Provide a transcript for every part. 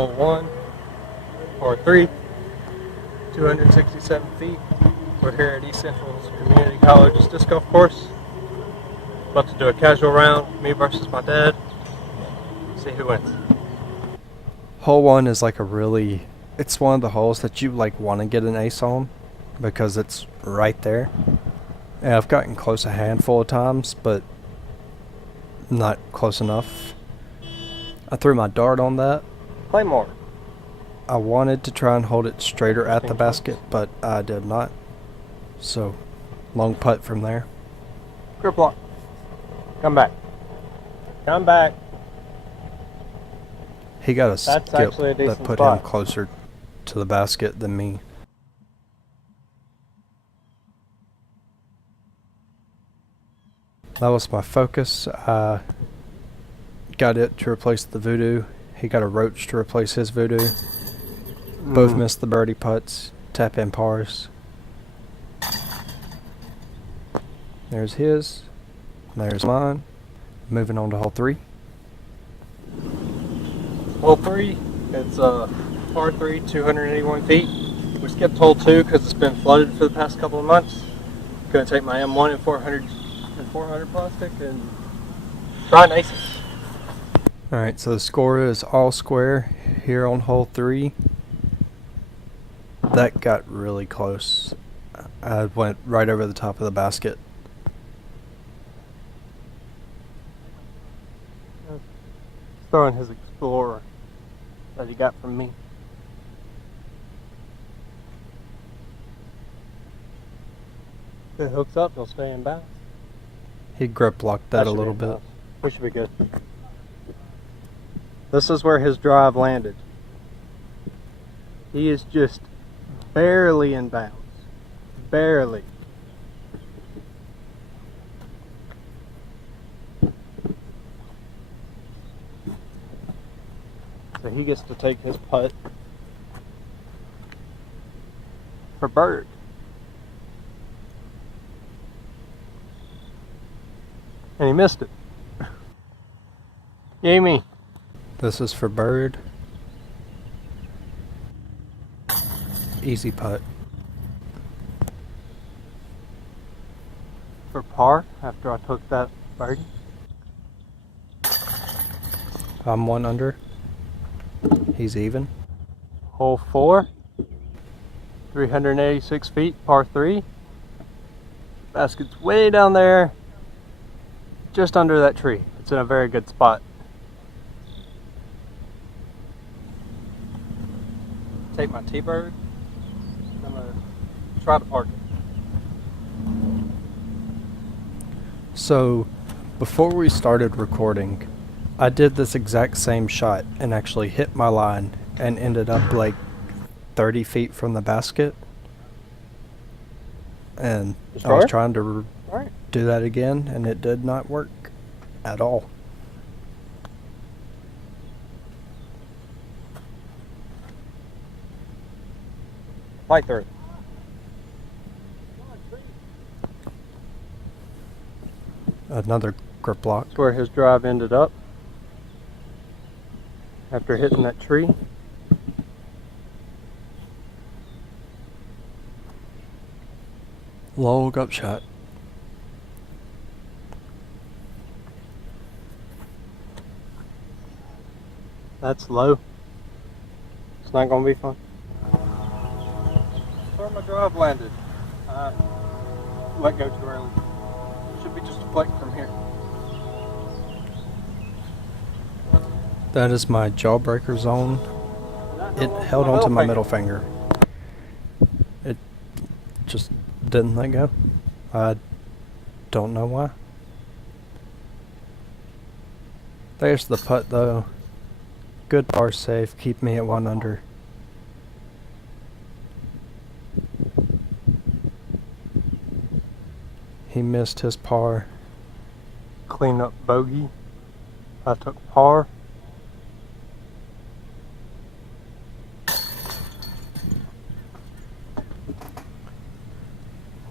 Hole 1, par 3, 267 feet. We're here at East Central's Community College's disc golf course. About to do a casual round, me versus my dad. See who wins. Hole 1 is like it's one of the holes that you like want to get an ace on because it's right there. And I've gotten close a handful of times, but not close enough. I threw my dart on that. Play more. I wanted to try and hold it straighter at the basket, but I did not. So, long putt from there. Grip lock. Come back. Come back. He got a skip that put him spot. closer to the basket than me. That was my focus. I got it to replace the voodoo. He got a roach to replace his voodoo. Both missed the birdie putts. Tap in pars. There's his. There's mine. Moving on to hole 3. Hole 3, it's par 3, 281 feet. We skipped hole 2 because it's been flooded for the past couple of months. Gonna take my M1 and 400 plastic and try an ace. Alright, so the score is all square here on hole 3. That got really close. I went right over the top of the basket. Throwing his Explorer that he got from me. If it hooks up, he'll stay in bounds. He grip locked that a little bit. We should be good. This is where his drive landed. He is just barely in bounds. Barely. So he gets to take his putt for bird. And he missed it. Yay me. This is for bird. Easy putt. For par, after I took that birdie. I'm 1 under. He's even. Hole 4, 386 feet, par 3. Basket's way down there, just under that tree. It's in a very good spot. Take my T-bird. I'm gonna try to park it. So, before we started recording, I did this exact same shot and actually hit my line and ended up like 30 feet from the basket. And I was trying to do that again and it did not work at all. Fight through. Another grip lock. That's where his drive ended up after hitting that tree. Low up shot. That's low. It's not going to be fun. Where my drive landed. I let go too early. Should be just a flick from here. That is my jawbreaker zone. It held onto my middle finger. It just didn't let go. I don't know why. There's the putt though. Good par save. Keep me at 1 under. He missed his par. Clean up bogey. I took par.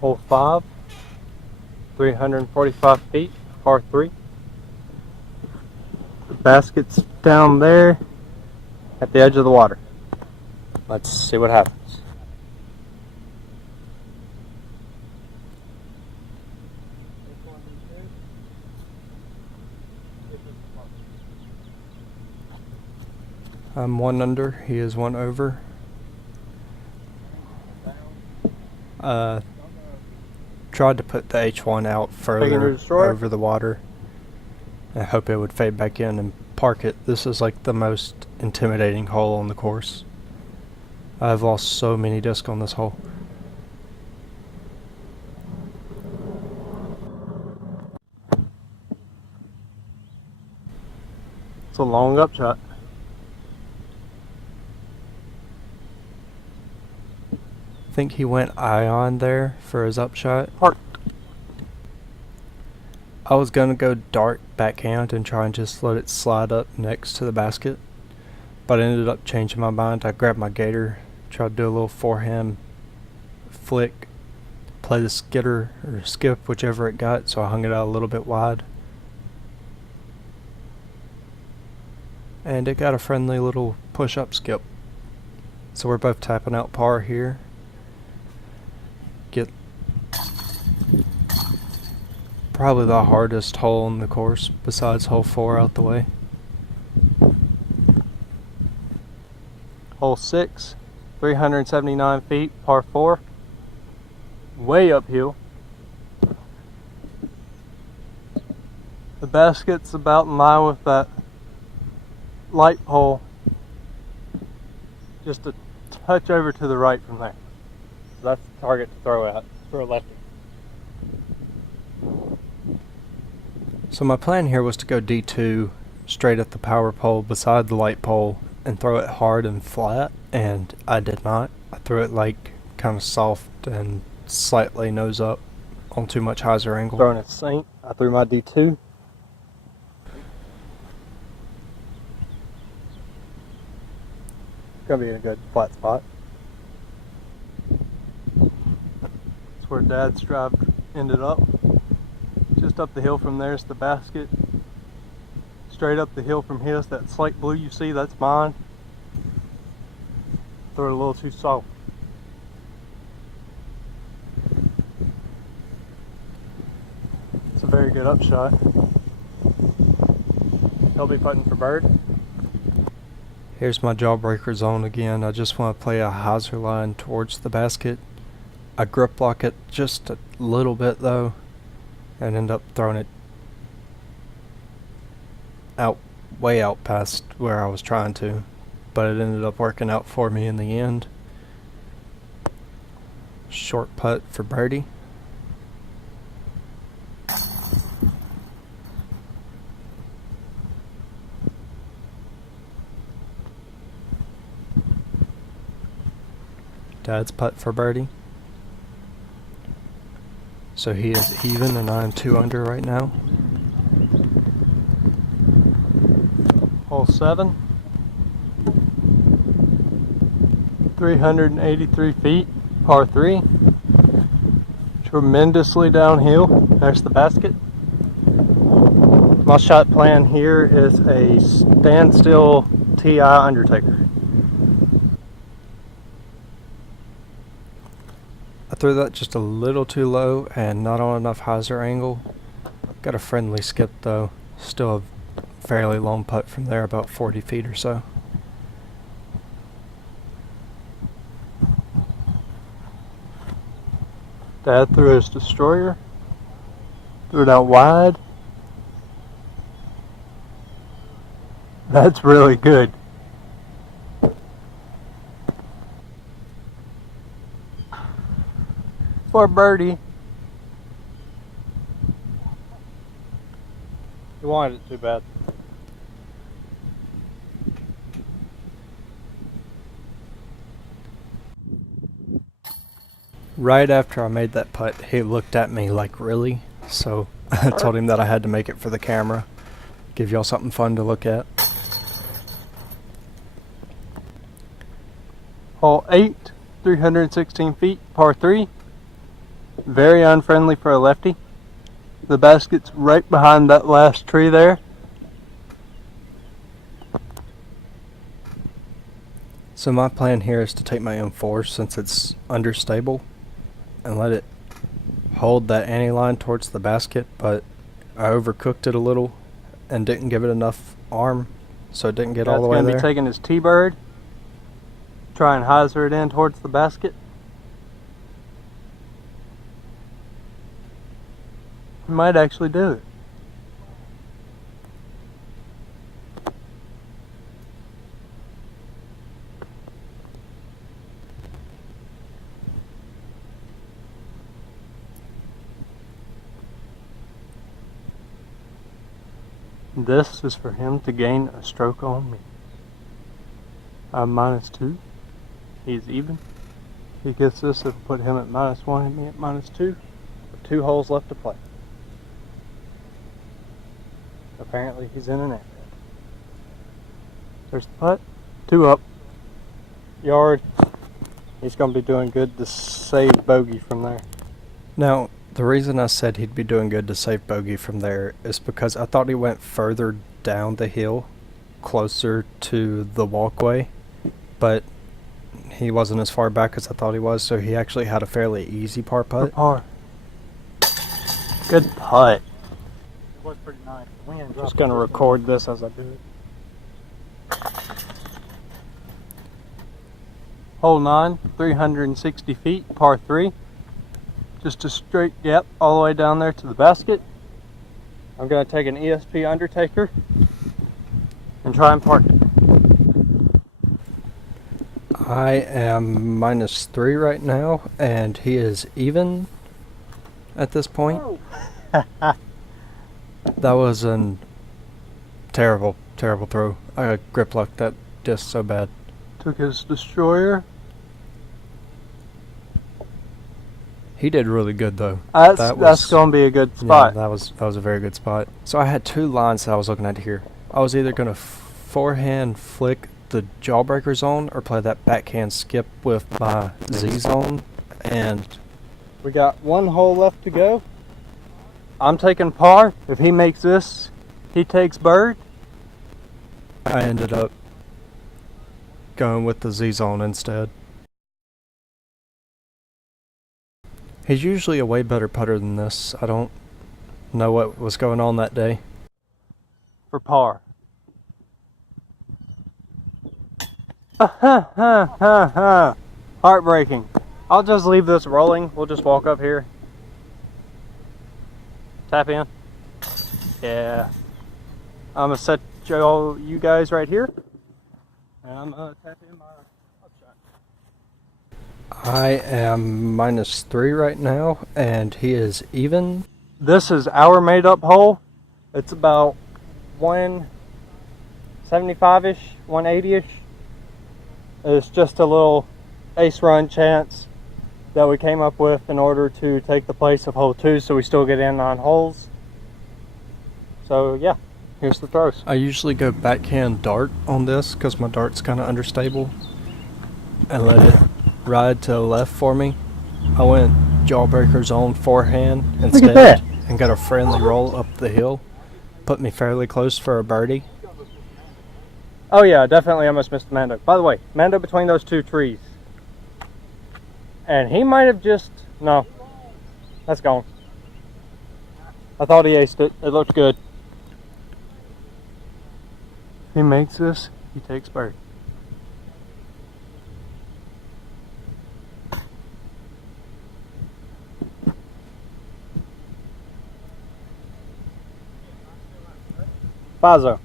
Hole 5, 345 feet, par 3. The basket's down there. at the edge of the water. Let's see what happens. I'm one under, he is one over. Tried to put the H1 out further over the water. I hope it would fade back in and park it. This is like the most intimidating hole on the course. I've lost so many discs on this hole. It's a long upshot. I think he went ion there for his upshot. Parked. I was gonna go dart backhand and try and just let it slide up next to the basket, but I ended up changing my mind. I grabbed my gator, tried to do a little forehand flick, play the skitter or skip, whichever it got, so I hung it out a little bit wide. And it got a friendly little push-up skip. So we're both tapping out par here. Get probably the hardest hole in the course besides hole 4 out the way. Hole 6, 379 feet, par 4. Way uphill. The basket's about in line with that light pole. Just a touch over to the right from there. So that's the target to throw out. Throw lefty. So my plan here was to go D2 straight at the power pole beside the light pole and throw it hard and flat, and I did not. I threw it like kind of soft and slightly nose up on too much hyzer angle. Throwing a saint. I threw my D2. Gonna be in a good flat spot. That's where Dad's drive ended up. Just up the hill from there's the basket. Straight up the hill from his, that slate blue you see, that's mine. Threw it a little too soft. It's a very good upshot. He'll be putting for bird. Here's my jawbreaker zone again. I just want to play a hyzer line towards the basket. I grip lock it just a little bit though, and end up throwing it out, way out past where I was trying to, but it ended up working out for me in the end. Short putt for birdie. Dad's putt for birdie. So he is even and I'm 2 under right now. Hole 7. 383 feet, par 3. Tremendously downhill. There's the basket. My shot plan here is a standstill TI Undertaker. I threw that just a little too low and not on enough hyzer angle. Got a friendly skip though. Still a fairly long putt from there, about 40 feet or so. Dad threw his destroyer. Threw it out wide. That's really good. For birdie. You wanted it too bad. Right after I made that putt, he looked at me like, really? So I told him that I had to make it for the camera. Give y'all something fun to look at. Hole 8, 316 feet, par 3. Very unfriendly for a lefty. The basket's right behind that last tree there. So my plan here is to take my M4 since it's understable and let it hold that anti-line towards the basket, but I overcooked it a little and didn't give it enough arm, so it didn't get all the way That's there. going to be taking his T-bird, try and hyzer it in towards the basket. He might actually do it. This is for him to gain a stroke on me. I'm -2. He's even. He gets this, it'll put him at -1 and me at -2. With 2 holes left to play. Apparently he's in an area. There's the putt. 2 up. Yard. He's going to be doing good to save bogey from there. Now, the reason I said he'd be doing good to save bogey from there is because I thought he went further down the hill, closer to the walkway, but he wasn't as far back as I thought he was, so he actually had a fairly easy par putt. Par. Good putt. It was pretty nice. The wind Just going to record this as I do it. Hole 9, 360 feet, par 3. Just a straight gap all the way down there to the basket. I'm going to take an ESP Undertaker and try and park it. I am -3 right now, and he is even at this point. That was an terrible, terrible throw. I got grip luck that disc so bad. Took his destroyer. He did really good though. That's going to be a good spot. Yeah, that was a very good spot. So I had 2 lines that I was looking at here. I was either going to forehand flick the jawbreaker zone or play that backhand skip with my Z zone, and We got 1 hole left to go. I'm taking par. If he makes this, he takes bird. I ended up going with the Z zone instead. He's usually a way better putter than this. I don't know what was going on that day. For par. Heartbreaking. I'll just leave this rolling. We'll just walk up here. Tap in. Yeah. I'm going to set you guys right here. And I'm going to tap in my upshot. I am -3 right now, and he is even. This is our made up hole. It's about 175-ish, 180-ish. It's just a little ace run chance that we came up with in order to take the place of hole 2, so we still get in 9 holes. So yeah, here's the throws. I usually go backhand dart on this because my dart's kind of understable, and let it ride to the left for me. I went jawbreaker zone forehand instead that. and got a friendly roll up the hill. Put me fairly close for a birdie. Oh yeah, definitely almost missed Mando. By the way, Mando between those 2 trees. And he might have just... No. That's gone. I thought he aced it. It looked good. If he makes this, he takes bird. Fazo.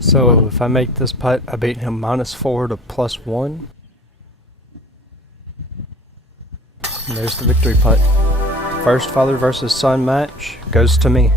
So if I make this putt, I beat him -4 to +1. And there's the victory putt. First father versus son match goes to me.